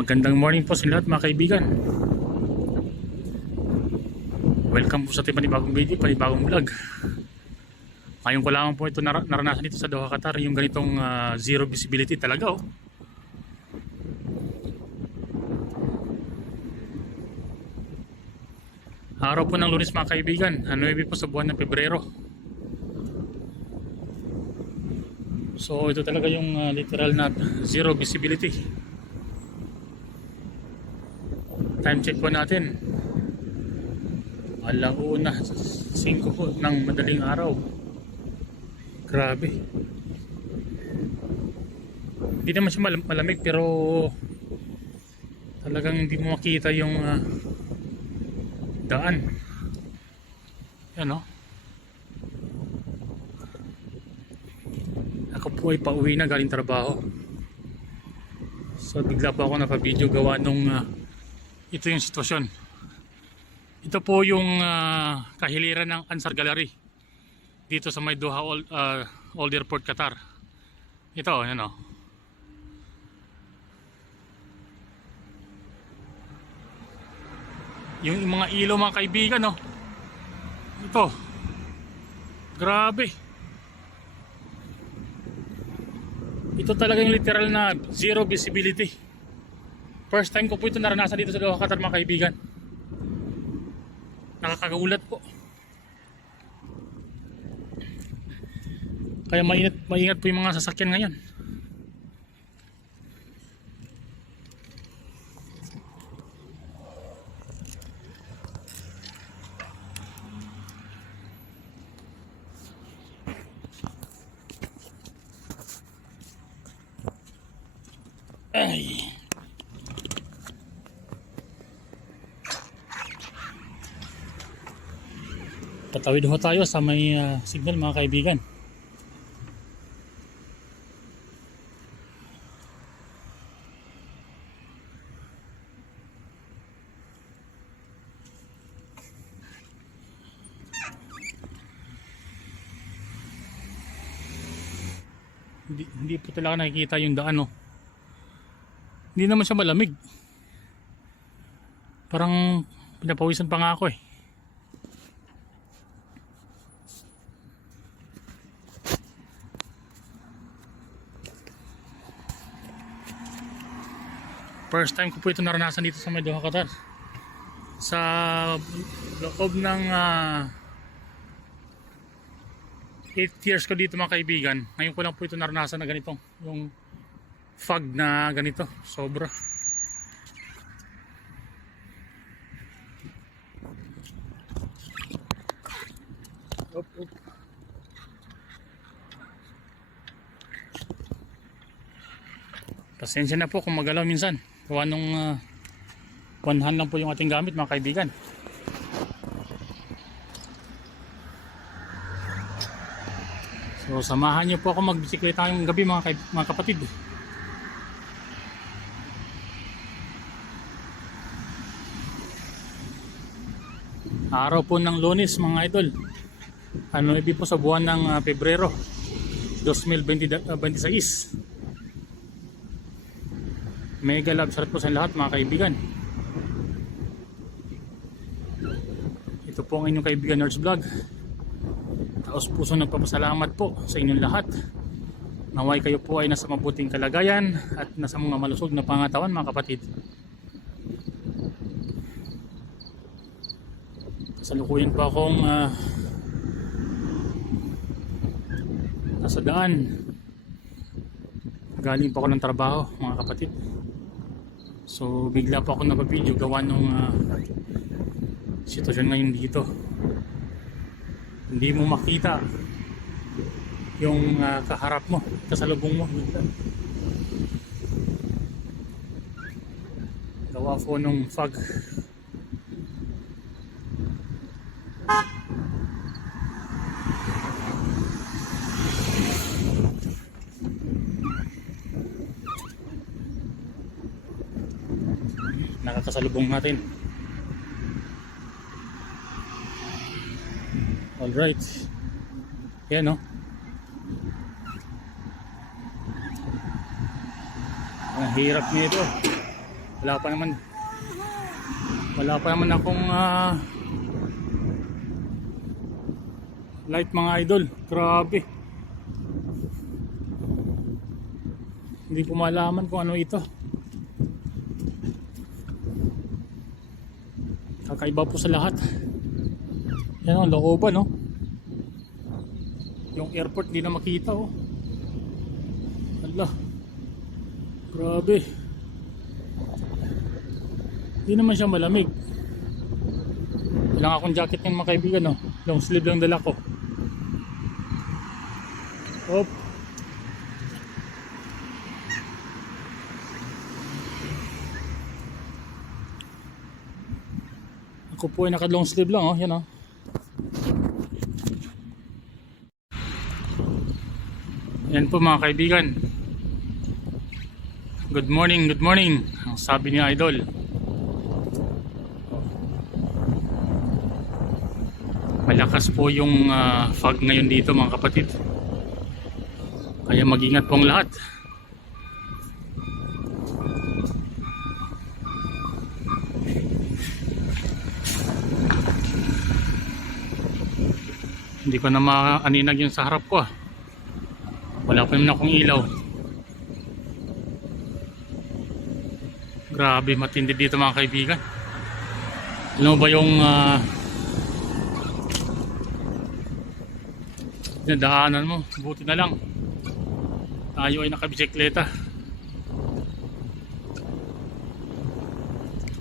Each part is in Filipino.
Magandang morning po sa lahat mga kaibigan. Welcome po sa ating panibagong video, panibagong vlog. Ngayon ko lang po ito naranasan dito sa Doha, Qatar, yung ganitong zero visibility talaga oh. Araw po ng Lunes mga kaibigan, 9 po sa buwan ng Pebrero. So ito talaga yung literal na zero visibility. Time check po natin, 1:05 po ng madaling araw. Grabe. Hindi naman siya malamig pero talagang hindi mo makita yung daan. Yan o. Ako po ay pauwi na galing trabaho. So bigla pa ako naka-video gawa nung ito yung sitwasyon. Ito po yung kahiliran ng Ansar Gallery dito sa may Doha Old Airport, Qatar. Ito, yan o. Yung mga ilaw mga kaibigan o. Ito. Grabe. Ito talaga yung literal na zero visibility. First time ko po ito naranasan dito sa Doha, Qatar mga kaibigan. Nakakagulat po. Kaya maingat po yung mga sasakyan ngayon. Ay. Tatawid ho tayo sa may signal mga kaibigan. Hindi po talaga nakikita yung daan oh. Hindi naman siya malamig. Parang pinapawisan pa nga ako eh. First time ko po ito naranasan dito sa may Doha, Qatar. Sa loob ng 8 years ko dito mga kaibigan, ngayon ko lang po ito naranasan na ganito. Yung fog na ganito, sobra. Op. Pasensya na po kung magalaw minsan. Gawa nung one hand lang po yung ating gamit mga kaibigan. So samahan niyo po ako magbisikleta ngayong gabi mga kapatid. Araw po ng Lunes mga idol. 9 po sa buwan ng Pebrero 2026. Mega love shout po sa lahat mga kaibigan. Ito po ang inyong kaibigan Nerds Vlog. Taos puso nagpapasalamat po sa inyong lahat. Naway kayo po ay nasa mabuting kalagayan at nasa mga malusog na pangatawan mga kapatid. Kasalukuyan po akong nasa daan. Galing po ako ng trabaho mga kapatid. So bigla po ako napapidyo gawa nung sitwasyon ngayon dito. Hindi mo makita yung kaharap mo, kasalubong mo. Gawa po nung fog. Nakakasalubong natin. Alright. Yan o. Ang hirap nito. Wala pa naman akong light mga idol. Grabe. Hindi ko malaman kung ano ito. Kakaiba po sa lahat. Yan ang looban, no? Yung airport hindi na makita, oh. Hala. Grabe. Hindi naman siya malamig. Kailangan akong jacket ng mga kaibigan, no? Long sleeve lang dala ko. Hop. Ako po ay naka long sleeve lang, oh. Yan, oh. Yan po mga kaibigan. Good morning, good morning. Ang sabi ni Idol. Malakas po yung fog ngayon dito mga kapatid. Kaya mag-ingat po ang lahat. Hindi ko na maaninag yung sa harap ko, ah. Wala pa naman akong ilaw. Grabe, matindi dito mga kaibigan. Alam mo ba yung nadaanan mo? Buti na lang tayo ay nakabisikleta.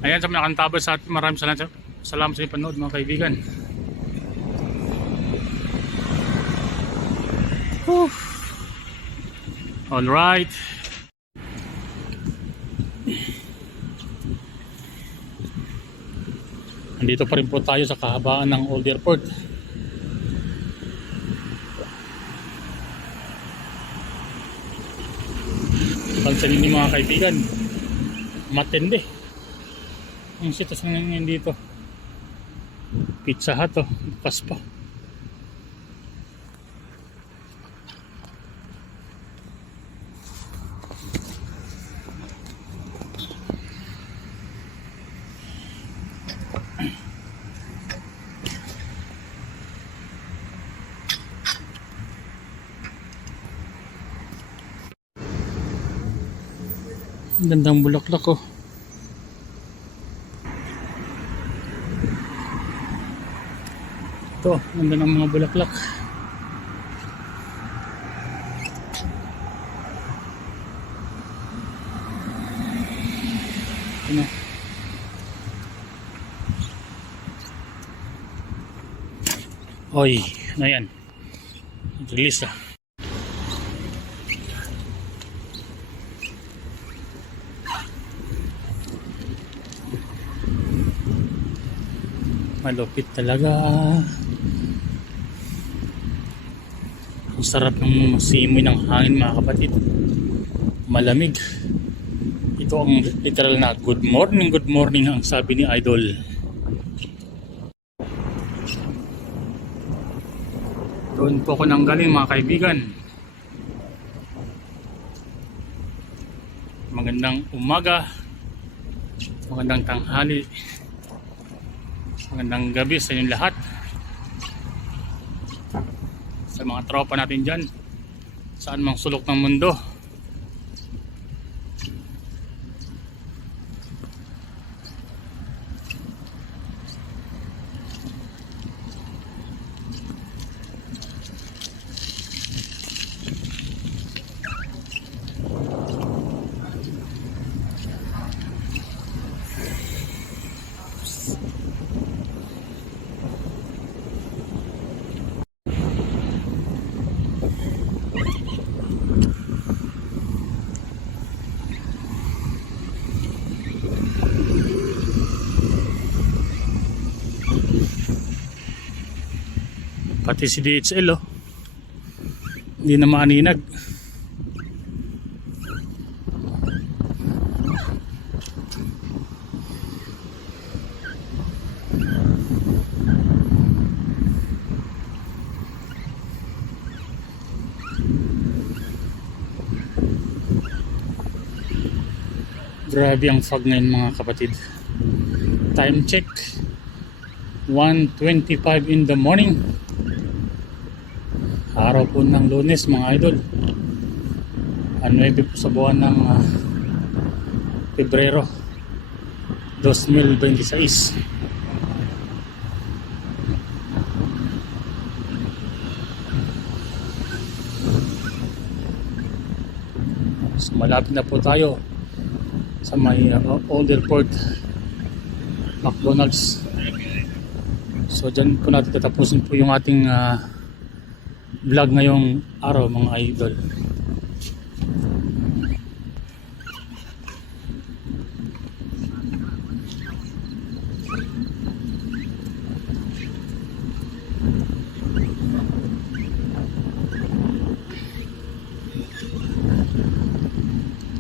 Ayan, sa mga nakantabay sa atin, maraming salamat sa panood mga kaibigan. Alright. Nandito pa rin po tayo sa kahabaan ng Old Airport. Pansinin niyo mga kaibigan, matindi yung sitwasyon ngayon dito. Pizza Hut, oh, bukas pa. Ang gandang bulaklak, oh. Ito, ganda ng mga bulaklak. Ano? Oy, ano yan? Release, ah. Malupit talaga. Ang sarap ng simoy ng hangin mga kapatid. Malamig. Ito ang literal na good morning ang sabi ni Idol. Doon po ako nanggaling mga kaibigan. Magandang umaga, magandang tanghali, magandang gabi sa inyong lahat. Sa mga tropa natin dyan, saan mang sulok ng mundo. Pati si DHL, oh, hindi na maaninag. Grabe ang fog ngayon mga kapatid. Time check 1:25 in the morning. Araw po ng Lunes mga idol. 9 po sa buwan ng Pebrero 2026. So malapit na po tayo sa may Old Airport McDonald's. So dyan po natin tatapusin po yung ating vlog ngayong araw mga idol.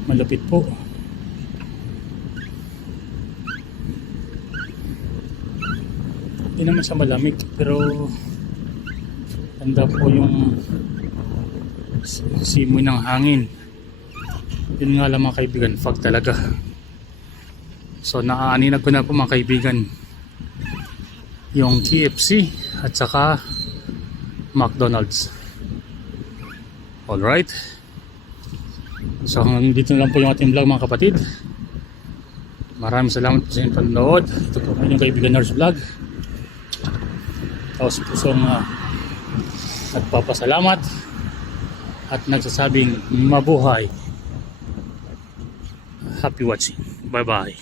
Malapit po. Hindi naman siya malamig pero ganda po yung simoy ng hangin. Yun nga lang mga kaibigan, fog talaga. So naaaninag ko na po mga kaibigan yung KFC at saka McDonald's. Alright. So hanggang dito na lang po yung ating vlog mga kapatid. Maraming salamat po sa inyong panonood. Ito po ang inyong kaibigan Nars Vlog. Taos pusong nagpapasalamat at nagsasabing mabuhay. Happy watching. Bye bye.